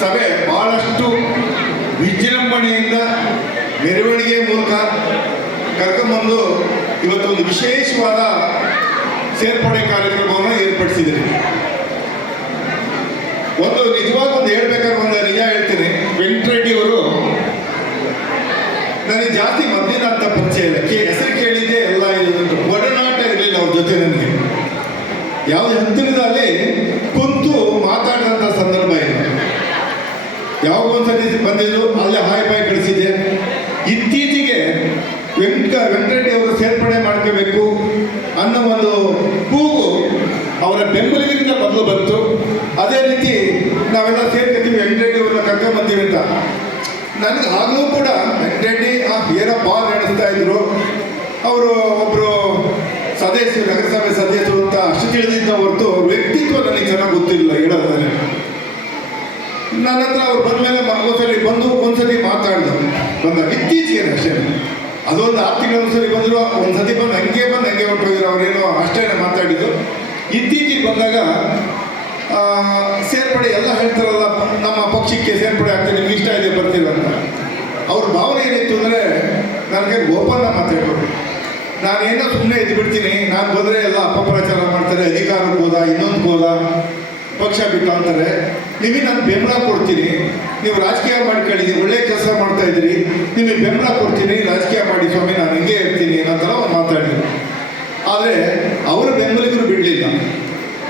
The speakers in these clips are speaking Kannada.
ಸಭೆ ಬಹಳಷ್ಟು ವಿಜೃಂಭಣೆಯಿಂದ ಮೆರವಣಿಗೆ ಮೂಲಕ ಕರ್ಕೊಂಬಂದು ಇವತ್ತೊಂದು ವಿಶೇಷವಾದ ಸೇರ್ಪಡೆ ಕಾರ್ಯಕ್ರಮವನ್ನು ಏರ್ಪಡಿಸಿದ್ದೀರಿ ಒಂದು ನಿಜವಾಗ ಒಂದು ಹೇಳ್ಬೇಕಾದ್ರೆ ಒಂದು ನಿಜ ಹೇಳ್ತೀನಿ. ವೆಂಕಟರೆಡ್ಡಿ ಅವರು ನನಗೆ ಜಾಸ್ತಿ ಮೊದಲಿನ ಅಂತ ಪರಿಚಯ ಇಲ್ಲ. ಕೇ, ಹೆಸರು ಕೇಳಿದ್ದೆ ಎಲ್ಲ ಒಡನಾಟ ಇರಲಿಲ್ಲ ಅವ್ರ ಜೊತೆ ನನಗೆ. ಯಾವ ಹತ್ತಿರದಲ್ಲಿ ಬಂದಿದ್ದು ಬಂದಿದ್ರು ಅಲ್ಲೇ ಹಾಯ್ ಬಾಯ್ ಕಳಿಸಿದೆ ಇತ್ತೀಚೆಗೆ ವೆಂಕ, ವೆಂಕಟರೆಡ್ಡಿ ಅವರು ಸೇರ್ಪಡೆ ಮಾಡ್ಕೋಬೇಕು ಅನ್ನೋ ಒಂದು ಕೂಗು ಅವರ ಬೆಂಬಲಿಗರಿಂದ ಮೊದಲು ಬಂತು. ಅದೇ ರೀತಿ ನಾವೆಲ್ಲ ಸೇರ್ಕೊತೀವಿ, ವೆಂಕಟರೆಡ್ಡಿ ಅವ್ರನ್ನ ಕರ್ಕೊಂಬಂತೀವಿ ಅಂತ. ನನಗೆ ಆಗಲೂ ಕೂಡ ವೆಂಕಟರೆಡ್ಡಿ, ಆ ಬೇರ ಬಾಲ್ ನಡೆಸ್ತಾ ಇದ್ರು. ಅವರು ಒಬ್ಬರು ಸದಸ್ಯರು, ನಗರಸಭೆ ಸದಸ್ಯರು ಅಂತ ಅಷ್ಟು ತಿಳಿದಿದ್ದ ಹೊರತು ವ್ಯಕ್ತಿತ್ವ ನನಗೆ ಚೆನ್ನಾಗಿ ಗೊತ್ತಿಲ್ಲ ಹೇಳೋದಾದ್ರೆ ನನ್ನ ಹತ್ರ ಅವ್ರು ಬಂದ್ಮೇಲೆ ಮೇಲೆ ಒಂದ್ಸಲಿ ಬಂದು ಒಂದ್ಸತಿ ಮಾತಾಡಿದ್ರು ಬಂದಾಗ ಇತ್ತೀಚೆಗೆ ಅಷ್ಟೇ. ಅದೊಂದು ಆರು ತಿಂಗಳ ಬಂದರು. ಒಂದ್ಸತಿ ಬಂದು ಹಂಗೆ ಬಂದು ಹಂಗೆ ಹೊಟ್ಟೋಗಿದ್ರು ಅವ್ರೇನೋ ಅಷ್ಟೇ ಮಾತಾಡಿದ್ದು. ಇತ್ತೀಚೆಗೆ ಬಂದಾಗ ಸೇರ್ಪಡೆ ಎಲ್ಲ ಹೇಳ್ತಾರಲ್ಲ, ನಮ್ಮ ಪಕ್ಷಕ್ಕೆ ಸೇರ್ಪಡೆ ಆಗ್ತದೆ ನಿಮ್ಗೆ ಇಷ್ಟ ಇದೆ, ಬರ್ತೀವಿ ಅಂತ. ಅವ್ರ ಭಾವನೆ ಏನಿತ್ತು ಅಂದರೆ ನನಗೆ ಗೋಪಾಲ ಮಾತಾಡ್ಬೇಕು ನಾನೇನೋ ಸುಮ್ಮನೆ ಇದ್ಬಿಡ್ತೀನಿ. ನಾನು ಬಂದರೆ ಎಲ್ಲ ಅಪಪ್ರಚಾರ ಮಾಡ್ತಾರೆ. ಅಧಿಕಾರಕ್ಕೆ ಹೋದ ಇನ್ನೊಂದು ಹೋದ. ಪಕ್ಷ ಬಿಟ್ಟು ಅಂತಾರೆ, ನಿಮಗೆ ನಾನು ಬೆಂಬಲ ಕೊಡ್ತೀನಿ, ನೀವು ರಾಜಕೀಯ ಮಾಡ್ಕೊಳ್ಳಿ ಒಳ್ಳೆ ಕೆಲಸ ಮಾಡ್ತಾ ಇದ್ದೀರಿ, ನಿಮಗೆ ಬೆಂಬಲ ಕೊಡ್ತೀನಿ, ರಾಜಕೀಯ ಮಾಡಿ ಸ್ವಾಮಿ, ನಾನು ಹಿಂಗೆ ಇರ್ತೀನಿ ಅನ್ನೋ ಥರ ಮಾತಾಡಿದ್ರು. ಆದರೆ, ಅವರು ಬೆಂಬಲಿಗರು ಬಿಡಲಿಲ್ಲ.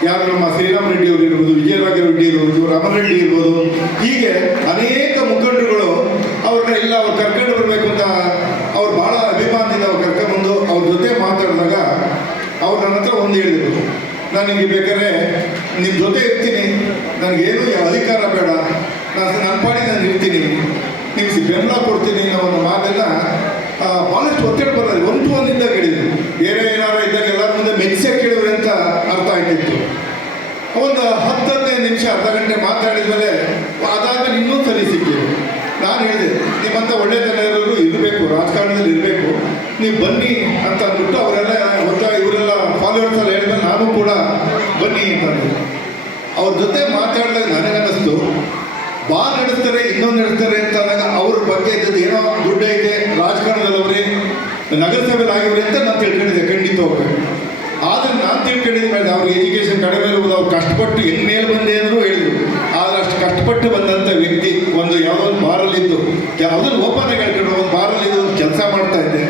ಯಾರು ನಮ್ಮ ಶ್ರೀರಾಮ್ ರೆಡ್ಡಿ ಅವರು ಇರ್ಬೋದು ವಿಜಯರಾಘ ರೆಡ್ಡಿ ಇರ್ಬೋದು ರಮಣ ರೆಡ್ಡಿ ಇರ್ಬೋದು, ಹೀಗೆ ಅನೇಕ ಮುಖಂಡರುಗಳು ಅವ್ರನ್ನ ಇಲ್ಲ, ಅವ್ರು ಕರ್ಕೊಂಡು ಬರಬೇಕು ಅಂತ ಅವ್ರು ಭಾಳ ಅಭಿಮಾನದಿಂದ ಅವ್ರು ಕರ್ಕೊಂಡ್ಬಂದು ಅವ್ರ ಜೊತೆ ಮಾತಾಡಿದಾಗ ಅವ್ರು ನನ್ನ ಹತ್ರ ಒಂದು ಹೇಳಿದರು. ನಾನು ನಿಮಗೆ ಬೇಕಾದ್ರೆ ನಿಮ್ಮ ಜೊತೆ ಇರ್ತೀನಿ. ನನಗೇನು ಅಧಿಕಾರ ಬೇಡ. ನಾನು ನನ್ನ ಪಾಡಿ ನಾನು ಇರ್ತೀನಿ. ನಿಮ್ಗೆ ಬೆಂಬಲ ಕೊಡ್ತೀನಿ ಅನ್ನೋ ಮಾತೆಲ್ಲ ಭಾಳಷ್ಟು ಒತ್ತಡ ಬರೋದು. ಒಂದು ಒಂದಿಂದ ಕೇಳಿದ್ರು. ಬೇರೆ ಏನಾರು ಇದ್ದಾಗ ಎಲ್ಲರ ಮುಂದೆ ಮೆಚ್ಚೆ ಕೇಳಿದ್ರೆ ಅಂತ ಅರ್ಥ ಆಗ್ತಿತ್ತು ಒಂದು ಹತ್ತು ಹದಿನೈದು ನಿಮಿಷ, ಅರ್ಧ ಗಂಟೆ ಮಾತಾಡಿದ ಮೇಲೆ ಅದಾದ್ಮೇಲೆ ಇನ್ನೊಂದು ಸರಿ ಸಿಕ್ಕಿದ್ರು. ನಾನು ಹೇಳಿದೆ ನಿಮ್ಮಂಥ ಒಳ್ಳೆತನ ಇರೋರು ಇರಬೇಕು, ರಾಜಕಾರಣದಲ್ಲಿ ಇರಬೇಕು. ನೀವು ಬನ್ನಿ ಅಂತ ಅಂದ್ಬಿಟ್ಟು ಅವರೆಲ್ಲ ಹೊತ್ತ ಇವರೆಲ್ಲ ಫಾಲೋವರ್ಸ್ ಎಲ್ಲ ಹೇಳಿದ್ಮೇಲೆ ನಾನು ಕೂಡ ಬನ್ನಿ ಅಂತಂದ್ರು ಅವ್ರ ಜೊತೆ ಮಾತಾಡಿದಾಗ ನನಗನ್ನಿಸ್ತು ಬಾ ನಡೆಸ್ತಾರೆ ಇನ್ನೊಂದು ನಡೆಸ್ತಾರೆ ಅಂತ ಅಂದಾಗ ಅವ್ರ ಬಗ್ಗೆ ಇದ್ದದ್ದು ಏನೋ ದುಡ್ಡು ಐತೆ ರಾಜಕಾರಣದಲ್ಲವ್ರೆ ನಗರಸಭೆಯಲ್ಲಿ ಆಗಿವ್ರೆ ಅಂತ ನಾನು ತಿಳ್ಕೊಂಡಿದ್ದೆ ಖಂಡಿತವಾಗಿ ಆದ್ರೆ ನಾನು ತಿಳ್ಕೊಂಡಿದ್ದ ಮೇಲೆ ಅವ್ರಿಗೆ ಎಜುಕೇಶನ್ ಕಡಿಮೆ ಇರ್ಬೋದು, ಅವ್ರು ಕಷ್ಟಪಟ್ಟು ಹೆಂಗ್ ಮೇಲೆ ಬಂದೆ ಅಂದ್ರು ಹೇಳಿದ್ರು. ಆದ್ರೆ ಅಷ್ಟು ಕಷ್ಟಪಟ್ಟು ಬಂದಂಥ ವ್ಯಕ್ತಿ ಒಂದು ಯಾವುದೋ ಒಂದು ಬಾರಲ್ಲಿದ್ದು, ಯಾವುದೋ ಓಪನ್ ಆಗಿ ಹೇಳ್ಕೊಂಡು ಒಂದು ಬಾರಲ್ಲಿದ್ದು ಕೆಲಸ ಮಾಡ್ತಾ ಇದ್ದೆ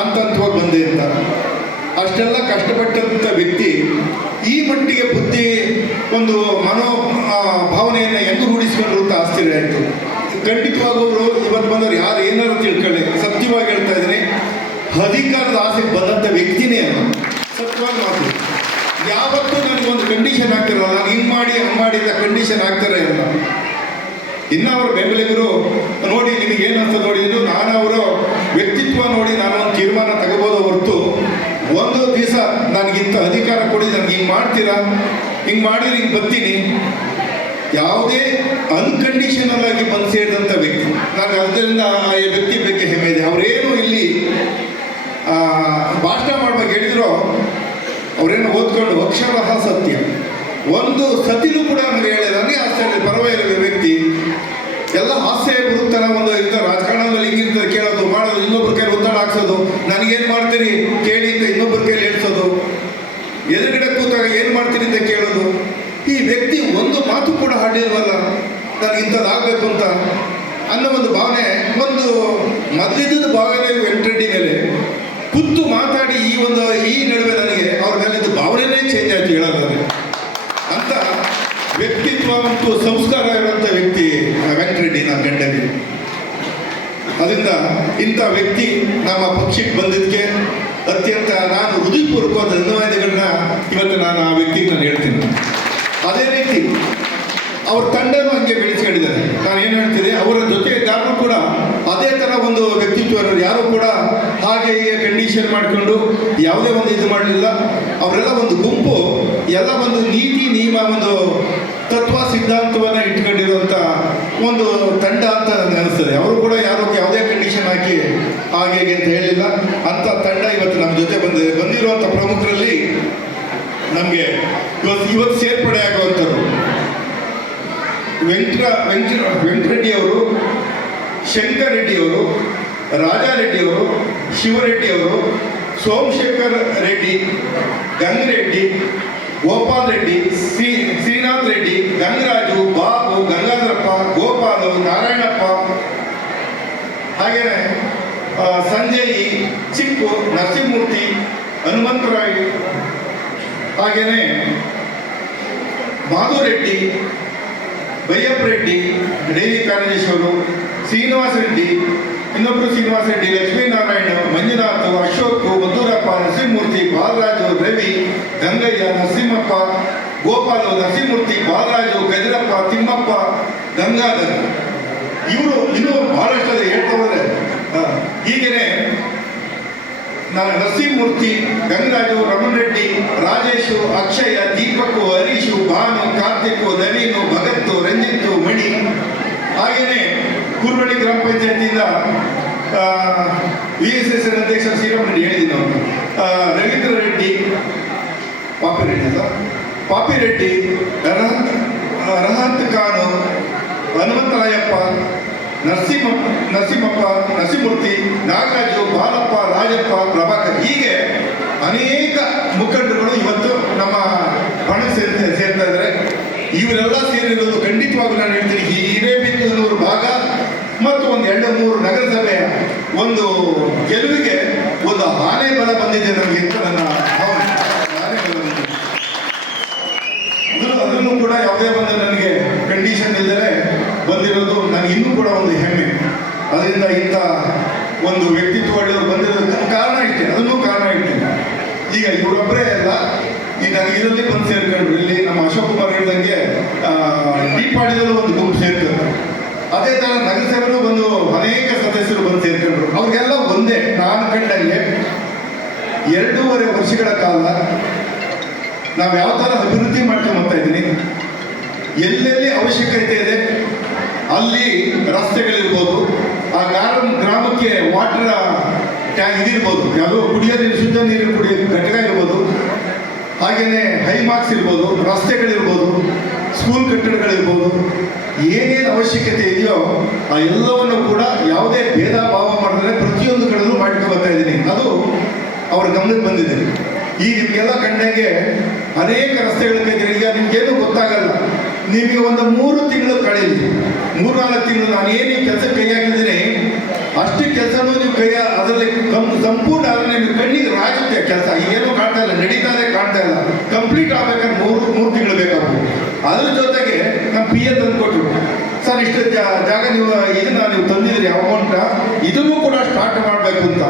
ಅಂತಂತವಾಗಿ ಬಂದೆ ಅಂತ. ಅಷ್ಟೆಲ್ಲ ಕಷ್ಟಪಟ್ಟಂಥ ವ್ಯಕ್ತಿ ಈ ಮಟ್ಟಿಗೆ ಬುದ್ಧಿ ಒಂದು ಮನೋ ಭಾವನೆಯನ್ನ ಹೆಂಗೆ ರೂಢಿಸ್ಕೊಂಡ್ರು ಅಂತ ಆಶ್ಚರ್ಯ ಆಯಿತು. ಖಂಡಿತವಾಗವರು ಇವತ್ತು ಬಂದವರು ಯಾರು ಏನಾದ್ರು ತಿಳ್ಕೊಳ್ಳಿ. ಸತ್ಯವಾಗಿ ಹೇಳ್ತಾ ಇದ್ದೀನಿ. ಅಧಿಕಾರದ ಆಸೆಗೆ ಬಂದಂಥ ವ್ಯಕ್ತಿನೇ ಸತ್ವಾಗಿ ಮಾತು. ಯಾವತ್ತೂ ನನಗೊಂದು ಕಂಡೀಷನ್ ಆಗ್ತಿರಲ್ಲ. ನಾನು ಹಿಂಗೆ ಮಾಡಿ, ಹಂಗೆ ಮಾಡಿ ಅಂತ ಕಂಡೀಷನ್ ಹಾಕ್ತಾರೆ ಅಂತ ಇನ್ನು ಅವರು ಬೆಂಬಲಿಗರು, ನೋಡಿ ನಿಮಗೆ ಏನು ಅಂತ ನೋಡಿ. ನಾನು ಅವರ ವ್ಯಕ್ತಿತ್ವ ನೋಡಿ ನಾನು ಒಂದು ತೀರ್ಮಾನ ತಗೋಬೋದು ಹೊರತು. ಒಂದು ದಿವಸ ನನಗಿಂತ ಅಧಿಕಾರ ಕೊಡಿ, ನನಗೆ ಹಿಂಗೆ ಮಾಡ್ತೀರಾ? ಹಿಂಗೆ ಮಾಡಿದ್ರೆ ಹಿಂಗೆ ಬರ್ತೀನಿ. ಯಾವುದೇ ಅನ್ಕಂಡೀಷನಲ್ ಆಗಿ ಬಂದು ಸೇರಿದಂಥ ವ್ಯಕ್ತಿ. ನಾನು ಅದರಿಂದ ಆ ವ್ಯಕ್ತಿ ಬಗ್ಗೆ ಹೆಮ್ಮೆ ಇದೆ. ಅವರೇನು ಇಲ್ಲಿ ಭಾಷಣ ಮಾಡ್ಬೇಕು ಹೇಳಿದ್ರು ಅವರೇನು ಓದ್ಕೊಂಡು ಅಕ್ಷರಹ ಸತ್ಯ. ಒಂದು ಸತಿನೂ ಕೂಡ ನನಗೆ ಹೇಳಿದ ನನಗೆ ಆಶ್ಚರ್ಯ ಪರವಾಗಿಲ್ಲ ವ್ಯಕ್ತಿ. ಎಲ್ಲ ಹಾಸ್ಯ ಬರುತ್ತಾನ ಒಂದು ಇಂಥ ರಾಜಕಾರಣದಲ್ಲಿ ಹಿಂಗಿರ್ತದೆ ಕೇಳೋದು, ಮಾಡೋದು ಇನ್ನೊಬ್ಬರ ಕೈಲಿ ಒತ್ತಡ ಹಾಕ್ಸೋದು, ನನಗೇನು ಮಾಡ್ತೀರಿ ಕೇಳಿ ಅಂತ ಇನ್ನೊಬ್ಬರ ಕೈಲಿ ಹೇಳ್ಸೋದು. ಎದುರುಗಡೆ ಕೂತಾಗ ಏನು ಮಾಡ್ತೀರಿ ಅಂತ ಕೇಳೋದು. ಈ ವ್ಯಕ್ತಿ ಒಂದು ಮಾತು ಕೂಡ ಹಾಡಿಲ್ವಲ್ಲ? ನನಗೆ ಇಂಥದ್ದಾಗಬೇಕು ಅಂತ ಅನ್ನೋ ಒಂದು ಭಾವನೆ, ಒಂದು ಮೊದಲಿದ್ದ ಭಾವನೆ ವೆಂಕಟರೆಡ್ಡಿ ಮೇಲೆ ಕುತ್ತು ಮಾತಾಡಿ ಈ ಒಂದು ಈ ನಡುವೆ ನನಗೆ ಅವ್ರ ಮೇಲಿದ್ದ ಭಾವನೆನೇ ಚೇಂಜ್ ಆಯ್ತು ಹೇಳೋದಾದ್ರೆ ಅಂತ ವ್ಯಕ್ತಿತ್ವ ಮತ್ತು ಸಂಸ್ಕಾರ ಇರುವಂಥ ವ್ಯಕ್ತಿ ಆ ವೆಂಕಟರೆಡ್ಡಿ ನಾನು ಕಂಡಲ್ಲಿ ಅದರಿಂದ ಇಂಥ ವ್ಯಕ್ತಿ ನಮ್ಮ ಪಕ್ಷಕ್ಕೆ ಬಂದಿದ್ದಕ್ಕೆ ಅತ್ಯಂತ ನಾನು ಹೃದಯಪೂರ್ವಕವಾದ ಧನ್ಯವಾದಗಳನ್ನ ಇವತ್ತು ನಾನು ಆ ವ್ಯಕ್ತಿಗೆ ನಾನು ಹೇಳ್ತೀನಿ. ಅದೇ ರೀತಿ ಅವ್ರ ತಂಡನೂ ಹಂಗೆ ಬೆಳೆಸ್ಕೊಂಡಿದ್ದಾರೆ. ನಾನು ಏನು ಹೇಳ್ತೀನಿ ಅವರ ಜೊತೆ ಇದ್ದಾಗಲೂ ಕೂಡ ಅದೇ ಥರ ಒಂದು ವ್ಯಕ್ತಿತ್ವ ಯಾರು ಕೂಡ ಹಾಗೆ ಹೀಗೆ ಕಂಡೀಷನ್ ಮಾಡಿಕೊಂಡು ಯಾವುದೇ ಒಂದು ಇದು ಮಾಡಲಿಲ್ಲ. ಅವರೆಲ್ಲ ಒಂದು ಗುಂಪು, ಎಲ್ಲ ಒಂದು ನೀತಿ, ನಿಯಮ, ಒಂದು ತತ್ವ, ಸಿದ್ಧಾಂತವನ್ನು ಇಟ್ಕೊಂಡಿರುವಂಥ ಒಂದು ತಂಡ ಅಂತ ನನಗೆ ಅನಿಸ್ತದೆ. ಅವರು ಕೂಡ ಯಾರು ಯಾವುದೇ ಕಂಡೀಷನ್ ಹಾಕಿ ಹಾಗೆ ಹೇಗೆ ಅಂತ ಹೇಳಿಲ್ಲ. ಅಂಥ ತಂಡ ಇವತ್ತು ನಮ್ಮ ಜೊತೆ ಬಂದಿದೆ. ಬಂದಿರುವಂಥ ಪ್ರಮುಖರಲ್ಲಿ ನಮಗೆ ಇವತ್ತು ಇವತ್ತು ಸೇರ್ಪಡೆ ಆಗುವಂಥವ್ರು. ವೆಂಕಟ ವೆಂಕಟ, ವೆಂಕಟರೆಡ್ಡಿಯವರು ಶಂಕರ್ ರೆಡ್ಡಿಯವರು ರಾಜಾರೆಡ್ಡಿಯವರು, ಶಿವರೆಡ್ಡಿಯವರು, ಸೋಮಶೇಖರ್ ರೆಡ್ಡಿ, ಗಂಗರೆಡ್ಡಿ, ಗೋಪಾಲ್ ರೆಡ್ಡಿ ಶ್ರೀ ಶ್ರೀನಾಥ್ ರೆಡ್ಡಿ, ಗಂಗರಾಜು, ಬಾಬು, ಗಂಗಾಧರಪ್ಪ ಗೋಪಾಲು ನಾರಾಯಣಪ್ಪ ಹಾಗೇನೆ ಆ, ಸಂಜಯ್ ಚಿಕ್ಕು ನರಸಿಂಹಮೂರ್ತಿ ಹನುಮಂತರಾಯ್ ಹಾಗೇನೆ ಮಾಧುರೆಡ್ಡಿ ಬೈಯಪ್ಪ ರೆಡ್ಡಿ, ಡೈಲಿ ಕಾಳಜೇಶ್ವರು ಶ್ರೀನಿವಾಸ ರೆಡ್ಡಿ ಇನ್ನೊಬ್ಬರು ಶ್ರೀನಿವಾಸ ರೆಡ್ಡಿ ಲಕ್ಷ್ಮೀನಾರಾಯಣ ಮಂಜುನಾಥ್, ಅಶೋಕ್, ಮಧುರಪ್ಪ, ನರಸಿಂಹಮೂರ್ತಿ, ಬಾಲರಾಜು, ರವಿ, ಗಂಗಯ್ಯ, ನರಸಿಂಹಪ್ಪ, ಗೋಪಾಲು, ನರಸಿಂಹಮೂರ್ತಿ, ಬಾಲರಾಜು, ಗಜರಪ್ಪ, ತಿಮ್ಮಪ್ಪ, ಗಂಗಾಧರ್. ಇವರು ಇನ್ನೂ ಬಹಳಷ್ಟು ಹೇಳ್ತಾ ಹೋದ್ರೆ. ಹೀಗೇನೆ ನಾನು ನರಸಿಂಹಮೂರ್ತಿ, ಗಂಗರಾಜು ರಮಣ ರೆಡ್ಡಿ ರಾಜೇಶು, ಅಕ್ಷಯ ದೀಪಕ್ ಹರೀಶು, ಭಾನು ಕಾರ್ತಿಕ್ ನವೀನು, ಭಗತ್ತು ರಂಜಿತ್ ಮಣಿ. ಹಾಗೇನೆ ಕುರುಬಳ್ಳಿ ಗ್ರಾಮ ಪಂಚಾಯತಿಯಿಂದ ವಿ ಎಸ್ ಎಸ್ ಅಧ್ಯಕ್ಷ ಶ್ರೀರಾಮ್ ರೆಡ್ಡಿ ಹೇಳಿದ್ದೀನಿ ಅವರು ರವೀಂದ್ರ ರೆಡ್ಡಿ ಪಾಪಿ ರೆಡ್ಡಿ ಪಾಪಿ ರೆಡ್ಡಿ ರಹಂತ್ ನರಸಿಂಹ ನರಸಿಂಹಪ್ಪ, ನರಸಿಂಹಮೂರ್ತಿ, ನಾಗರಾಜು, ಬಾಲಪ್ಪ, ರಾಜಪ್ಪ, ಪ್ರಭಾಕರ್ ಹೀಗೆ ಅನೇಕ ಮುಖಂಡರುಗಳು ಇವತ್ತು ನಮ್ಮ ಬಣ ಸೇರ್ತಾ ಸೇರ್ತಾ ಇದ್ದಾರೆ. ಇವರೆಲ್ಲ ಸೇರಿರೋದು ಖಂಡಿತವಾಗೂ ನಾನು ಹೇಳ್ತೀನಿ. ಈ ಅನ್ನೋರು ಭಾಗ ಮತ್ತು ಒಂದು ಎರಡು ಮೂರು ನಗರಸಭೆಯ ಒಂದು ಗೆಲುವಿಗೆ ಒಂದು ಆನೆ ಬಲ ಬಂದಿದೆ ನಮಗೆ ಅಂತ ನನ್ನ ಅದನ್ನು ಕೂಡ ಯಾವುದೇ ಒಂದು ನನಗೆ ಕಂಡೀಷನ್ ಇಲ್ಲದೆ ಬಂದಿರೋದು ನನಗೆ ಇನ್ನೂ ಕೂಡ ಒಂದು ಹೆಮ್ಮೆ. ಅದರಿಂದ ಇಂಥ ಒಂದು ವ್ಯಕ್ತಿತ್ವ ಒಳ್ಳೆಯವರು ಬಂದಿರೋದಕ್ಕೆ ಕಾರಣ ಇಟ್ಟೆ ಅದನ್ನು ಕಾರಣ ಇಟ್ಟೆ ಈಗ ಇವರೊಬ್ಬರೇ ಅಲ್ಲ ಈ ನನಗೆ ಇದರಲ್ಲಿ ಬಂದು ಸೇರ್ಕೊಂಡ್ರು. ಇಲ್ಲಿ ನಮ್ಮ ಅಶೋಕ್ ಕುಮಾರ್ ಹೇಳ್ದಂಗೆ ಆ, ದೀಪಾವಳಿದಲ್ಲೂ ಒಂದು ಗುಂಪು ಸೇರ್ಕೊಂಡ್ರು. ಅದೇ ಥರ ನಗರಸಭೆಯಲ್ಲೂ ಬಂದು ಅನೇಕ ಸದಸ್ಯರು ಬಂದು ಸೇರ್ಕೊಂಡ್ರು. ಅವ್ರಿಗೆಲ್ಲ ಒಂದೇ ನಾನು ಕಂಡಂಗೆ ಎರಡೂವರೆ ವರ್ಷಗಳ ಕಾಲ ನಾವು ಯಾವ ಥರ ಅಭಿವೃದ್ಧಿ ಹೋಗ್ತಾ ಇದ್ದೀನಿ ಎಲ್ಲೆಲ್ಲಿ ಅವಶ್ಯಕತೆ ಇದೆ ಅಲ್ಲಿ ರಸ್ತೆಗಳಿರ್ಬೋದು, ಆ ಗ್ರಾಮ ಗ್ರಾಮಕ್ಕೆ ವಾಟರ್ ಟ್ಯಾಂಕ್ ಇದಿರ್ಬೋದು. ಯಾವುದೋ ಕುಡಿಯೋ ನೀರು, ಶುದ್ಧ ನೀರು ಕುಡಿಯೋ ಘಟಕ ಇರ್ಬೋದು. ಹಾಗೆಯೇ ಹೈ ಮಾರ್ಕ್ಸ್ ಇರ್ಬೋದು, ರಸ್ತೆಗಳಿರ್ಬೋದು ಸ್ಕೂಲ್ ಕಟ್ಟಡಗಳಿರ್ಬೋದು. ಏನೇನು ಅವಶ್ಯಕತೆ ಇದೆಯೋ ಆ ಎಲ್ಲವನ್ನು ಕೂಡ ಯಾವುದೇ ಭೇದ ಭಾವ ಮಾಡಿದ್ರೆ ಪ್ರತಿಯೊಂದು ಕಡೆಯಲ್ಲೂ ಮಾಡ್ಕೊಂಡು ಬರ್ತಾ ಇದ್ದೀನಿ. ಅದು ಅವ್ರ ಗಮನಕ್ಕೆ ಬಂದಿದೆ ಈಗ ನಿಮಗೆಲ್ಲ ಕಂಡಂಗೆ ಅನೇಕ ರಸ್ತೆಗಳ ಈಗ ನಿಮ್ಗೇನು ಗೊತ್ತಾಗಲ್ಲ. ನಿಮಗೆ ಒಂದು ಮೂರು ತಿಂಗಳು ಕಳೀಲಿ ಮೂರು ನಾಲ್ಕು ತಿಂಗಳು ನಾನು ಏನು ಕೆಲಸ ಕೈ ಹಾಕಿದರೆ ಅಷ್ಟು ಕೆಲಸನೂ ನೀವು ಕೈ ಅದರಲ್ಲಿ ಸಂಪೂರ್ಣ ಆದರೆ ನಿಮಗೆ ಕಣ್ಣಿಗೆ ರಾಜುತ್ತೆ ಕೆಲಸ. ಏನೂ ಕಾಣ್ತಾ ಇಲ್ಲ ನಡೀತಾ ಇದೆ ಕಾಣ್ತಾ ಇಲ್ಲ. ಕಂಪ್ಲೀಟ್ ಆಗ್ಬೇಕಾದ್ರೆ ಮೂರು ಮೂರು ತಿಂಗಳು ಬೇಕಾಗ್ತದೆ ಅದ್ರ ಜೊತೆಗೆ ನಮ್ಮ ಪಿ ಎ ತಂದು ಕೊಟ್ಟರು ಸರ್, ಇಷ್ಟು ಜಾಗ ನೀವು, ಇದನ್ನ ನೀವು ತಂದಿದ್ರಿ ಅಮೌಂಟ ಇದನ್ನು ಕೂಡ ಸ್ಟಾರ್ಟ್ ಮಾಡಬೇಕು ಅಂತ.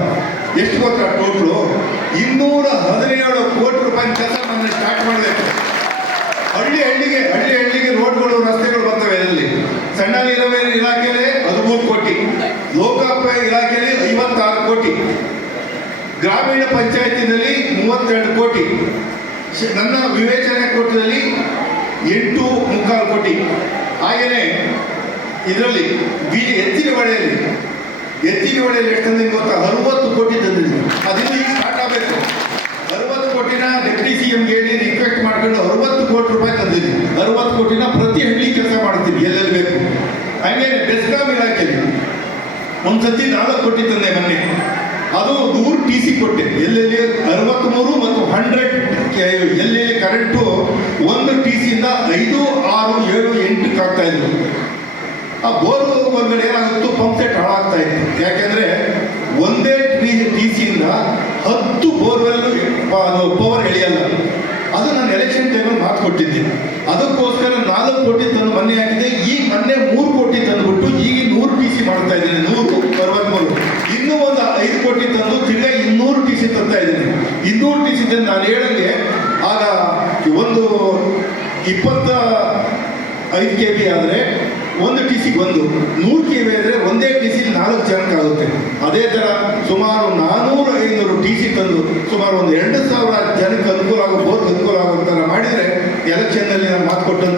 ಎಷ್ಟು ಗೊತ್ತಾ? ಟೋಟ್ಲು ಇನ್ನೂರ ಹದಿನೇಳು ಕೋಟಿ ರೂಪಾಯಿ ಕೆಲಸ ನಾನು ಸ್ಟಾರ್ಟ್ ಮಾಡಬೇಕು ಹಳ್ಳಿ ಹಳ್ಳಿಗೆ ಹಳ್ಳಿ ಹಳ್ಳಿಗೆ ರೋಡ್ಗಳು ರಸ್ತೆಗಳು ಬರ್ತವೆ ಅದರಲ್ಲಿ ಸಣ್ಣ ನೀರಾವರಿ ಇಲಾಖೆಯಲ್ಲಿ ಹದಿಮೂರು ಕೋಟಿ ಲೋಕಾಯುಕ್ತ ಇಲಾಖೆಯಲ್ಲಿ ಐವತ್ತಾರು ಕೋಟಿ ಗ್ರಾಮೀಣ ಪಂಚಾಯತಿನಲ್ಲಿ ಮೂವತ್ತೆರಡು ಕೋಟಿ. ನನ್ನ ವಿವೇಚನೆ ಕೋಟದಲ್ಲಿ ಎಂಟು ಮುಕ್ಕಾಲು ಕೋಟಿ. ಹಾಗೆಯೇ ಇದರಲ್ಲಿ ಬಿ, ಎತ್ತಿನ ಹೊಳೆಯಲ್ಲಿ ಎತ್ತಿನ ಹೊಳೆಯಲ್ಲಿ ಎಷ್ಟು ತಂದಿದ್ದು ಗೊತ್ತಾ? ಅರವತ್ತು ಕೋಟಿ ತಂದಿದ್ದೀನಿ. ಅದಿನ್ನು ಈಗ ಸ್ಟಾರ್ಟ್ ಆಗಬೇಕು. ಅರವತ್ತು ಕೋಟಿನ ಡೆಪ್ಟಿ ಸಿ ಎಂ ಹೇಳಿ ರಿಕ್ವೆಸ್ಟ್ ಮಾಡ್ಕೊಂಡು ಅರವತ್ತು ಕೋಟಿ ರೂಪಾಯಿ ತಂದಿದ್ದೀನಿ. ಅರವತ್ತು ಕೋಟಿನ ಪ್ರತಿ ಹಳ್ಳಿ ಕೆಲಸ ಮಾಡ್ತೀನಿ. ಎಲ್ಲೆಲ್ಲಿ ಬೇಕು? ಹಾಗೆ ಬೆಸ್ಕಾಂ ಇಲಾಖೆಯಲ್ಲಿ ಒಂದ್ಸತಿ ನಾಲ್ಕು ಕೋಟಿ ತಂದೆ ಮೊನ್ನೆ. ಅದು ನೂರು ಟಿ ಸಿ ಕೊಟ್ಟೆ. ಎಲ್ಲೆಲ್ಲಿ? ಅರವತ್ತ್ಮೂರು ಮತ್ತು ಹಂಡ್ರೆಡ್ ಎಲ್ಲೆಲ್ಲಿ ಕರೆಂಟು ಒಂದು ಟಿ ಸಿಯಿಂದ ಐದು, ಆರು, ಏಳು ಎಂಟಕ್ಕೆ ಆಗ್ತಾ ಇದ್ರು ಆ ಬೋರ್ ಒಂದ್ಗಡೆ ಏನಾಗುತ್ತೋ ಪಂಪ್ ಸೆಟ್ ಹಾಳಾಗ್ತಾ ಇತ್ತು. ಯಾಕೆಂದ್ರೆ ಒಂದೇ ಟಿ ಟಿ ಸಿಯಿಂದ ಹತ್ತು ಬೋರ್ವೆಲ್ ಪವರ್ ಎಳೆಯಲ್ಲ. ಅದು ನಾನು ಎಲೆಕ್ಷನ್ ಟೈಮಲ್ಲಿ ಮಾತು ಕೊಟ್ಟಿದ್ದೀನಿ. ಅದಕ್ಕೋಸ್ಕರ ನಾಲ್ಕು ಕೋಟಿ ತಂದು ಮೊನ್ನೆ ಆಗಿದೆ ಈ ಮೊನ್ನೆ ಮೂರು ಕೋಟಿ ಸಿ ಮಾಡ್ತಾ ಇದ್ದೀನಿ, ನೂರು, ಅರವತ್ಮೂರು. ಇನ್ನೂ ಒಂದು ಐದು ಕೋಟಿ ತಂದು ತಿರ್ಗಾ ಇನ್ನೂರು ಟಿ ಸಿ ತರ್ತಾ ಇದ್ದೀನಿ. ಇನ್ನೂರು ಟಿ ಸಿ ತಂದು ನಾನು ಹೇಳಂಗೆ, ಆಗ ಒಂದು ಇಪ್ಪತ್ತ ಐದು ಕೆ ಬಿ ಆದರೆ ಒಂದು ಟಿ ಸಿ ಒಂದು ನೂರು ಕೆ ಬಿ ಆದರೆ ಒಂದೇ ಟಿ ಸಿ ನಾಲ್ಕು ಜನಕ್ಕೆ ಆಗುತ್ತೆ. ಅದೇ ಥರ ಸುಮಾರು ನಾನ್ನೂರು ಐನೂರು ಟಿ ಸಿ ತಂದು ಸುಮಾರು ಒಂದು ಎರಡು ಸಾವಿರ ಜನಕ್ಕೆ ಅನುಕೂಲ ಆಗೋ ಬೋರ್ಗ್ ಅನುಕೂಲ ಆಗೋ ಥರ ಮಾಡಿದರೆ ಎಲೆಕ್ಷನ್ನಲ್ಲಿ ನಾನು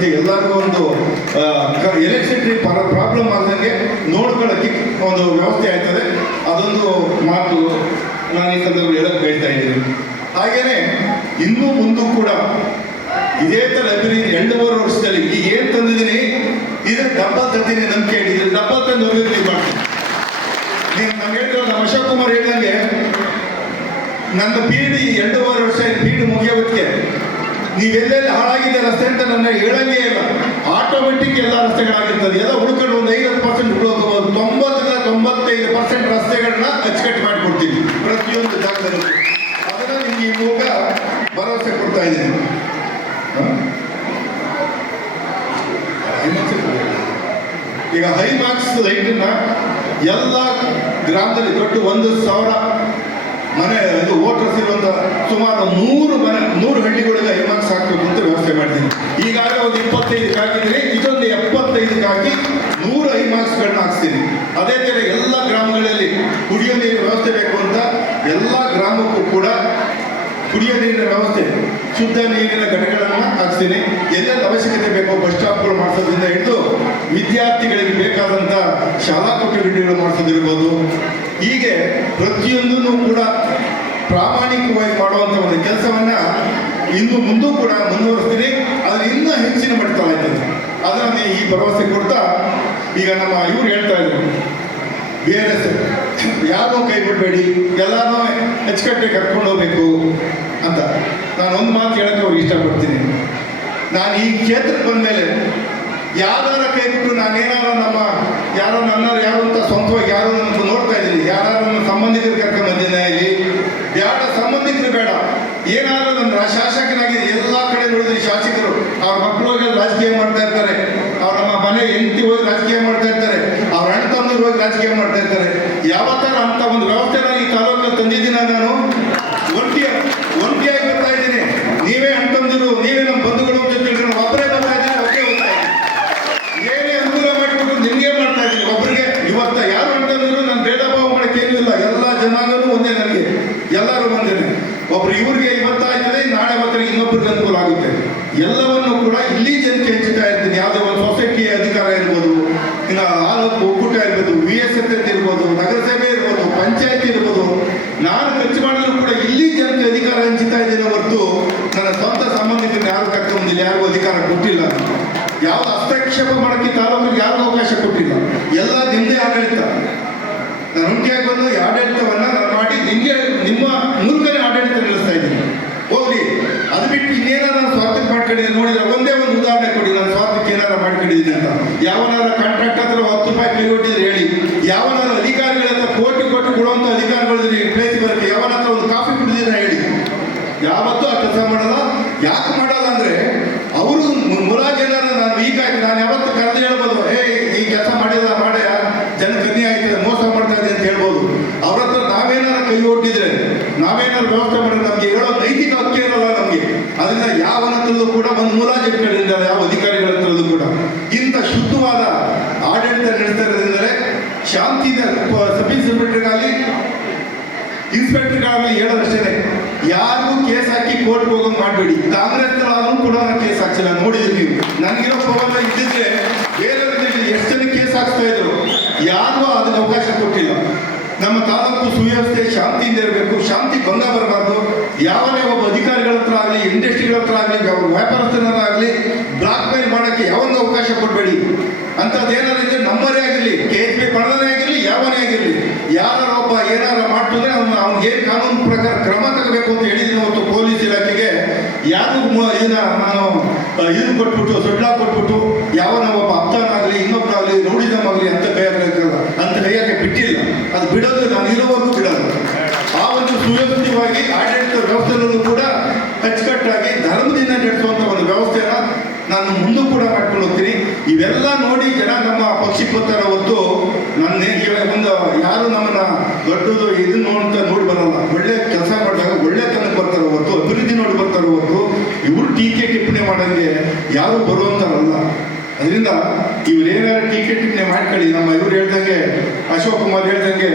ಮಾತು ಕೊಟ್ಟಂತೆ ಎಲ್ಲರಿಗೂ ಒಂದು ಎಲೆಕ್ಟ್ರಿಸಿಟಿ ಪ್ರಾಬ್ಲಮ್ ಆದಂಗೆ ನೋಡ್ಕೊಳ್ಳೋಕ್ಕೆ ಒಂದು ವ್ಯವಸ್ಥೆ ಆಯ್ತದೆ. ಅದೊಂದು ಮಾತು ನಾನು ಈ ಸಂದರ್ಭ ಹೇಳಕ್ಕೆ ಬಯಸ್ತಾ ಇದ್ದೀನಿ. ಹಾಗೆಯೇ ಇನ್ನೂ ಮುಂದೂ ಕೂಡ ಇದೇ ಥರ ಅಭಿವೃದ್ಧಿ ಮೂರು ವರ್ಷದಲ್ಲಿ ಈಗ ಏನು ತಂದಿದ್ದೀನಿ ಇದ್ರ ಡಬ್ಬ ತಂದಿನಿ ನಂಬಿಕೆ ಇಡಿ ಡಬ್ಬ ತಂದು ಅಭಿವೃದ್ಧಿ ಮಾಡ್ತೀನಿ. ನೀವು ನಂಗೆ ಹೇಳಿದ್ರು ನಮ್ಮ ಅಶೋಕ್ ಕುಮಾರ್ ಹೇಳ್ದಂಗೆ ನನ್ನ ಪೀಡಿ ಎರಡೂವರೆ ವರ್ಷ ಡಿ ಮುಗಿಯೋದಕ್ಕೆ ನೀವೆಲ್ಲೆಲ್ಲಿ ಹಾಳಾಗಿದೆ ರಸ್ತೆ ಅಂತ ನನ್ನ ಹೇಳಂಗೇ ಇಲ್ಲ. ಆಟೋಮೆಟಿಕ್ ಎಲ್ಲ ರಸ್ತೆಗಳಾಗಿರ್ತದೆ. ಎಲ್ಲ ಹುಡುಕೊಂಡು ಒಂದು ಐವತ್ತು ಪರ್ಸೆಂಟ್ ಉಳ್ಕೋಬಹುದು ತೊಂಬತ್ತರಿಂದ ತೊಂಬತ್ತೈದು ಪರ್ಸೆಂಟ್ ರಸ್ತೆಗಳನ್ನ ಅಚ್ಚುಕಟ್ಟು ಮಾಡಿಕೊಡ್ತೀನಿ. ಪ್ರತಿಯೊಂದು ಜಾಗದಲ್ಲಿ. ಅದನ್ನ ನಿಮ್ಗೆ ಇವಾಗ ಭರವಸೆ ಕೊಡ್ತಾ ಇದ್ದೀನಿ. ಈಗ ಹೈ ಮಾರ್ಕ್ಸ್ ಲೈಟನ್ನ ಎಲ್ಲ ಗ್ರಾಮದಲ್ಲಿ ದೊಡ್ಡ ಒಂದು ಸಾವಿರ ಮನೆ, ಇದು ವೋಟರ್ಸ್ ಇರುವಂತ ಸುಮಾರು ನೂರು ಮನೆ ನೂರು ಹಳ್ಳಿಗಳಿಗೆ ಐ ಮಾರ್ಕ್ಸ್ ಹಾಕಬೇಕು ಅಂತ ವ್ಯವಸ್ಥೆ ಮಾಡಿದ್ದೀನಿ. ಈಗಾಗಲೇ ಒಂದು ಇಪ್ಪತ್ತೈದಕ್ಕೆ ಹಾಕಿದ್ರೆ ಇದೊಂದು ಎಪ್ಪತ್ತೈದಕ್ಕೆ ಹಾಕಿ ನೂರು ಹೈ ಹಾಕ್ತೀನಿ ಅದೇ ತರ ಎಲ್ಲ ಗ್ರಾಮಗಳಲ್ಲಿ ಕುಡಿಯೋ ನೀರು ವ್ಯವಸ್ಥೆ ಬೇಕು ಅಂತ ಎಲ್ಲ ಗ್ರಾಮಕ್ಕೂ ಕೂಡ ಕುಡಿಯೋ ನೀರಿನ ವ್ಯವಸ್ಥೆ, ಶುದ್ಧ ನೀರಿನ ಘಟಕಗಳನ್ನು ಹಾಕ್ತೀನಿ ಎಲ್ಲೆಲ್ಲಿ ಅವಶ್ಯಕತೆ ಬೇಕೋ ಬಸ್ ಸ್ಟಾಪ್ಗಳು ಮಾಡಿಸೋದ್ರಿಂದ ಹಿಡಿದು ವಿದ್ಯಾರ್ಥಿಗಳಿಗೆ ಬೇಕಾದಂಥ ಶಾಲಾ ಕೊಠಡಿಗಳು ಮಾಡಿಸೋದಿರ್ಬೋದು. ಹೀಗೆ ಪ್ರತಿಯೊಂದನ್ನು ಕೂಡ ಪ್ರಾಮಾಣಿಕವಾಗಿ ಮಾಡುವಂಥ ಒಂದು ಕೆಲಸವನ್ನ ಇನ್ನು ಮುಂದೂ ಕೂಡ ಮುಂದುವರಿಸ್ತೀನಿ. ಅದನ್ನ ಇನ್ನೂ ಹೆಚ್ಚಿನ ಮಟ್ಟದಲ್ಲಿ ಅದರಲ್ಲಿ ಈ ಭರವಸೆ ಕೊಡ್ತಾ ಈಗ ನಮ್ಮ ಇವ್ರು ಹೇಳ್ತಾ ಇದ್ರು ಬೇರೆ ಯಾರನ್ನೂ ಕೈ ಬಿಡಬೇಡಿ ಎಲ್ಲಾರನ್ನೂ ಅಚ್ಚುಕಟ್ಟೆ ಕರ್ಕೊಂಡು ಹೋಗ್ಬೇಕು ಅಂತ. ನಾನು ಒಂದು ಮಾತು ಹೇಳಕ್ಕೆ ಅವ್ರಿಗೆ ಇಷ್ಟಪಡ್ತೀನಿ. ನಾನು ಈ ಕ್ಷೇತ್ರಕ್ಕೆ ಬಂದ ಮೇಲೆ ಯಾವ್ದಾರ ಕೈ ಬಿಟ್ಟು ನಾನೇನಾರ ನಮ್ಮ ಯಾರೋ ನನ್ನ ಯಾರು ಅಂತ ಸ್ವಂತವಾಗಿ ಯಾರು ಅಂತ ನೋಡ್ತಾ ಇದ್ದೀನಿ. ಯಾರು ಸಂಬಂಧಿಕರು ಕರ್ಕೊಂಡು ಬಂದಿದ್ದೆ ಇಲ್ಲಿ? ಬೇಡ ಸಂಬಂಧಿಕರು ಬೇಡ. ಏನಾದ್ರೂ ನನ್ನ ಶಾಸಕನಾಗಿ ಎಲ್ಲ ಕಡೆ ನೋಡಿದ್ರೆ ಶಾಸಕರು ಅವ್ರ ಮಕ್ಕಳು ರಾಜಕೀಯ ಮಾಡ್ತಾ ಇರ್ತಾರೆ. ಅವ್ರ ನಮ್ಮ ಮನೆ ಹೆಂಡತಿ ಹೋಗಿ ರಾಜಕೀಯ ಮಾಡ್ತಾ ಇರ್ತಾರೆ. ಅವ್ರ ಅಣ್ಣ ತಮ್ಮರು ಹೋಗಿ ರಾಜಕೀಯ ಮಾಡ್ತಾ ಇರ್ತಾರೆ. ಯಾವತ್ತಾರ ಅಂತ ಒಂದು ವ್ಯವಸ್ಥೆನ ಈ ತಾಲೂಕಲ್ಲಿ ತಂದಿದ್ದೀನ ನಾನು ಒಂಟಿ ಒಂಟಿಯಾಗಿ ಬರ್ತಾ ಇದ್ದೀನಿ ನೀವೇ ಅಣ್ಣ ತಮ್ಮದಿರು ನೀವೇ ನಮ್ಮ ಬಂಧುಗಳು ಅಂತ ತಿಳ್ಕೊಂಡು ಒಬ್ಬರೇ ಬರ್ತಾ ಇದ್ದೀನಿ ಒಬ್ಬರೇ ಹೋಗ್ತಾ ಇದ್ದೀನಿ ಏನೇ ಅನುಕೂಲ ಮಾಡಿಕೊಟ್ಟು ನಿಮ್ಗೆ ಮಾಡ್ತಾ ಇದ್ದೀನಿ ಒಬ್ಬರಿಗೆ ಇವತ್ತ ಯಾರು ಅಂತಂದ್ರು ನಾನು ಭೇದ ಭಾವ ಮಾಡಕ್ಕೆ ಏನೂ ಇಲ್ಲ ಎಲ್ಲ ಜನಾಂಗನೂ ಒಂದೇ ನನಗೆ ಎಲ್ಲರೂ ಒಂದೇನೆ ಒಬ್ರು ಇವ್ರಿಗೆ ಇವತ್ತಾಗ್ತದೆ ನಾಳೆ ಮತ್ತೆ ಇನ್ನೊಬ್ರಿಗೆ ಅನುಕೂಲ ಆಗುತ್ತೆ ಎಲ್ಲವನ್ನು ಕೂಡ ಇಲ್ಲಿ ಜನಕ್ಕೆ ಹೆಚ್ಚುತ್ತಾ ಇರ್ತೀನಿ ಯಾವುದೇ ಒಂದು ಸೊಸೈಟಿ ಅಧಿಕಾರ ಇರ್ಬೋದು ಇನ್ನು ಹಾಲು ಒಕ್ಕೂಟ ಇರ್ಬೋದು ವಿ ಎಸ್ ಎಸ್ ಇರ್ಬೋದು ನಗರಸಭೆ ಇರ್ಬೋದು ಪಂಚಾಯತಿ ಇರ್ಬೋದು ನಾನು ಖರ್ಚು ಮಾಡಿದ್ರು ಕೂಡ ಇಲ್ಲಿ ಜನಕ್ಕೆ ಅಧಿಕಾರ ಹಂಚುತ್ತಾ ಇದ್ದೇನೆ ಹೊರತು ನನ್ನ ಸ್ವಂತ ಸಂಬಂಧಿಕರನ್ನ ಕರ್ಕೊಂಬಂದಿಲ್ಲ ಯಾರಿಗೂ ಅಧಿಕಾರ ಕೊಟ್ಟಿಲ್ಲ. ಯಾವ ಹಸ್ತಕ್ಷೇಪ ಮಾಡಕ್ಕೆ ತಾಲೂಕಿಗೆ ಯಾರಿಗೂ ಅವಕಾಶ ಕೊಟ್ಟಿಲ್ಲ. ಎಲ್ಲ ನಿಮ್ಮದೇ ಆಡಳಿತ. ನಾನು ಒಂಟಿಯಾಗಿ ಬಂದು ಈ ಆಡಳಿತವನ್ನ ನಾನು ಮಾಡಿ ನಿಮಗೆ ನಿಮ್ಮ ಮೂಲಕನೇ ಆಡಳಿತ ನಿಲ್ಲಿಸ್ತಾ ಇದ್ದೀನಿ. ಹೋಗ್ಲಿ. ಅದು ಬಿಟ್ಟು ಇನ್ನೇನಾರ ನಾನು ಸ್ವಾರ್ಥಕ್ಕೆ ಮಾಡ್ಕೊಂಡಿದ್ದೀನಿ ನೋಡಿದ್ರೆ ಒಂದೇ ಒಂದು ಉದಾಹರಣೆ ಕೊಡಿ. ನಾನು ಸ್ವಾರ್ಥಕ್ಕೆ ಏನಾರ ಮಾಡ್ಕೊಂಡಿದ್ದೀನಿ ಅಂತ. ಯಾವನಾರ ಕಾಂಟ್ರಾಕ್ಟ್ ಹತ್ರ ಹತ್ತು ರೂಪಾಯಿ ಕೈ ಹೇಳಿ. ಯಾವನಾರ ಅಧಿಕಾರಿಗಳ ಹತ್ರ ಕೋಟಿ ಕೋಟಿ ಕೊಡುವಂತ ಅಧಿಕಾರಿಗಳು ಪ್ಲೇಸ್ ಬರಕ್ಕೆ ಯಾವನ ಹತ್ರ ಒಂದು ಕಾಫಿ ಕುಡಿದಿದ್ರೆ ಹೇಳಿ. ಯಾವತ್ತೂ ಆ ಕೆಲಸ ಮಾಡಲ್ಲ ಯಾಕೆ ಮಾಡಲ್ಲ ಅಂದ್ರೆ ಅವರು ಮುಲಾಜೇನಾರ ನಾನು ವೀಕ್ ಆಗಿ ನಾನು ಯಾವತ್ತು ಕರೆದು ಹೇಳ್ಬೋದು ಏ ಈ ಕೆಲಸ ಮಾಡಿಲ್ಲ ಮಾಡ್ಯ ಜನ ಕಮ್ಮಿ ಆಯ್ತದೆ ಮೋಸ ಮಾಡ್ತಾ ಇದೆ ಅಂತ ಹೇಳ್ಬೋದು ಅವ್ರ ಹತ್ರ ನಾವೇನಾರ ಕೈ ಒಡ್ಡಿದ್ರೆ ನಾವೇನಾರು ವ್ಯವಸ್ಥೆ ಮಾಡಿದ್ರೆ ನಮ್ಗೆ ಹೇಳೋ ನೈತಿಕ ಹಕ್ಕಿ ಇರಲ್ಲ ನಮ್ಗೆ ಅದರಿಂದ ಯಾವನ ಹತ್ರಲ್ಲೂ ಕೂಡ ಒಂದು ಮುಲಾಜ್ ಇಟ್ಕೊಂಡಿದ್ದಾರೆ ಯಾವ ಅಧಿಕಾರಿಗಳ ಹತ್ರಲ್ಲೂ ಕೂಡ ಇಂಥ ಶುದ್ಧವಾದ ಆಡಳಿತ ನಡೆಸ್ತಾ ಇರೋದ್ರಿಂದಲೇ ಶಾಂತಿಯಿಂದ ಸಬ್ ಇನ್ಸ್ಪೆಕ್ಟರ್ಗಾಗಲಿ ಇನ್ಸ್ಪೆಕ್ಟರ್ಗಾಗಲಿ ಹೇಳೋದಷ್ಟೇ ಯಾರಿಗೂ ಕೇಸ್ ಹಾಕಿ ಕೋರ್ಟ್ ಹೋಗೋದು ಮಾಡಬೇಡಿ. ಕಾಂಗ್ರೆಸ್ ಆದ್ರೂ ಕೂಡ ನಾನು ಕೇಸ್ ಹಾಕ್ಸಿಲ್ಲ. ನೋಡಿದ್ರಿ ನೀವು. ನನಗಿರೋ ಪವರ್ ಇದ್ದಿದ್ರೆ ಬೇರೆ ಎಷ್ಟು ಜನ ಕೇಸ್ ಹಾಕ್ತಾ ಇದ್ರು? ಯಾರಿಗೂ ಅದಕ್ಕೆ ಅವಕಾಶ ಕೊಟ್ಟಿಲ್ಲ. ನಮ್ಮ ತಾಲೂಕು ಸುವ್ಯವಸ್ಥೆ ಶಾಂತಿಯಿಂದ ಇರಬೇಕು, ಶಾಂತಿ ಭಂಗ ಬರಬಾರ್ದು. ಯಾವನೇ ಒಬ್ಬ ಅಧಿಕಾರಿಗಳ ಹತ್ರ ಆಗಲಿ ಇಂಡಸ್ಟ್ರಿಗಳ ಹತ್ರ ಆಗಲಿ ವ್ಯಾಪಾರಸ್ಥರಾಗಲಿ ಬ್ಲಾಕ್ ಮೇಲ್ ಮಾಡೋಕ್ಕೆ ಯಾವೊಂದು ಅವಕಾಶ ಕೊಡಬೇಡಿ. ಅಂತದ್ದೇನಾದ್ರೆ ನಮ್ಮರೇ ಆಗಿರಲಿ. ಕೆ ಎಸ್ ಪಿ ಆಗಿರಲಿ. ಯಾವನೇ ಆಗಿರಲಿ ಯಾರ ಒಬ್ಬ ಏನಾರ ಮಾಡ್ತದೆ ಅವನು ಅವ್ನಿಗೆ ಏನು ಕಾನೂನು ಪ್ರಕಾರ ಕ್ರಮ ತಗಬೇಕು ಅಂತ ಹೇಳಿದ್ದೀನಿ ಅವತ್ತು ಪೊಲೀಸ್ ಇಲಾಖೆಗೆ ಯಾರು ಇದನ್ನ ನಾನು ಇದು ಕೊಟ್ಬಿಟ್ಟು ಸೊಡ್ಲ ಕೊಟ್ಬಿಟ್ಟು, ಯಾವನ ಒಬ್ಬ ಅಪ್ತಾನಾಗಲಿ ಇನ್ನೊಬ್ಬನಾಗಲಿ ರೌಡಿಸಮ್ ಆಗಲಿ ಅಂತ ಕೈ ಹಾಕಲ್ಲ ಅಂತ ಕೈ ಬಿಟ್ಟಿಲ್ಲ. ಅದು ಬಿಡೋದು ನಾನು ಇರೋವರೆಗೂ ಬಿಡೋದು. ಆ ಒಂದು ಸುವ್ಯವಸ್ಥಿತವಾಗಿ ಆಡಳಿತ ವ್ಯವಸ್ಥೆಯಲ್ಲೂ ಕೂಡ ಅಚ್ಚುಕಟ್ಟಾಗಿ ಧರ್ಮದಿಂದ ವ್ಯವಸ್ಥೆನ ನಾನು ಮುಂದೂ ಕೂಡ ಮಾಡ್ಕೊಂಡು ಹೋಗ್ತೀನಿ ಇವೆಲ್ಲ ನೋಡಿ ಜನ ನಮ್ಮ ಪಕ್ಷಿ ಬರ್ತಾರೆ ಹೊತ್ತು ನನ್ನ ಒಂದು ಯಾರು ನಮ್ಮನ್ನ ದೊಡ್ಡದು ಇದು ನೋಡ್ತಾ ನೋಡಿ ಬರಲ್ಲ. ಒಳ್ಳೆ ಕೆಲಸ ಮಾಡಿದಾಗ ಒಳ್ಳೆ ತನಕ ಬರ್ತಾರ ಹೊತ್ತು, ಅಭಿವೃದ್ಧಿ ನೋಡಿ ಬರ್ತಾರ ಹೊತ್ತು. ಇವರು ಟೀಕೆ ಟಿಪ್ಪಣಿ ಮಾಡಂಗೆ ಯಾರು ಬರುವಂತಾರಲ್ಲ ಅದರಿಂದ ಇವ್ರೇನಾರು ಟೀಕೆ ಟಿಪ್ಪಣಿ ಮಾಡ್ಕೊಳ್ಳಿ. ನಮ್ಮ ಇವ್ರು ಹೇಳ್ದಂಗೆ, ಅಶೋಕ್ ಕುಮಾರ್ ಹೇಳ್ದಂಗೆ,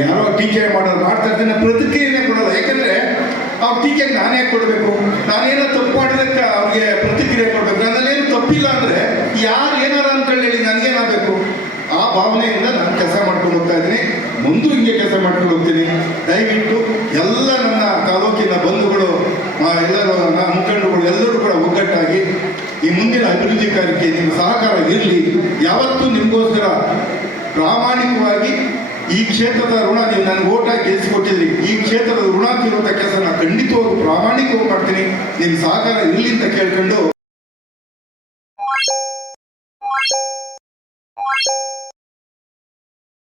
ಯಾರೋ ಟೀಕೆ ಮಾಡೋದು ಮಾಡ್ತಾ ಕೊಡಲ್ಲ ಯಾಕಂದ್ರೆ ಅವ್ರ ಟೀಕೆಗೆ ನಾನೇ ಕೊಡಬೇಕು. ನಾನೇನೋ ತಪ್ಪು ಮಾಡಿದಕ್ಕೆ ಅವ್ರಿಗೆ ಪ್ರತಿಕ್ರಿಯೆ ಕೊಡಬೇಕು. ನನ್ನಲ್ಲೇನು ತಪ್ಪಿಲ್ಲ ಅಂದ್ರೆ ಯಾರು ಏನಾರ ಅಂತೇಳಿ ಹೇಳಿ ನನಗೇನಾಗಬೇಕು? ಆ ಭಾವನೆಯಿಂದ ನಾನು ಕೆಲಸ ಮಾಡ್ಕೊಂಡು ಹೋಗ್ತಾ ಇದ್ದೀನಿ. ಮುಂದೂ ಹಿಂಗೆ ಕೆಲಸ ಮಾಡ್ಕೊಂಡು ಹೋಗ್ತೀನಿ. ದಯವಿಟ್ಟು ಎಲ್ಲ ನನ್ನ ತಾಲೂಕಿನ ಬಂಧುಗಳು ಎಲ್ಲರೂ ನನ್ನ ಮುಖಂಡರುಗಳು ಎಲ್ಲರೂ ಕೂಡ ಒಗ್ಗಟ್ಟಾಗಿ ಈ ಮುಂದಿನ ಅಭಿವೃದ್ಧಿ ಕಾರ್ಯಕ್ಕೆ ನಿಮ್ಮ ಸಹಕಾರ ಇರಲಿ. ಯಾವತ್ತೂ ನಿಮಗೋಸ್ಕರ ಪ್ರಾಮಾಣಿಕವಾಗಿ ಈ ಕ್ಷೇತ್ರದ ಋಣ ನೀವು ನನಗೆ ಓಟಾಗಿ ಗೆಲ್ಲಿಸಿಕೊಟ್ಟಿದ್ರಿ ಈ ಕ್ಷೇತ್ರದ ಋಣ ತೀರುವಂಥ ಕೆಲಸ ನಾನು ಖಂಡಿತವಾಗಿ ಪ್ರಾಮಾಣಿಕವಾಗಿ ಮಾಡ್ತೀನಿ. ನಿಮ್ಮ ಸಹಕಾರ ಇರಲಿ ಅಂತ ಕೇಳ್ಕೊಂಡು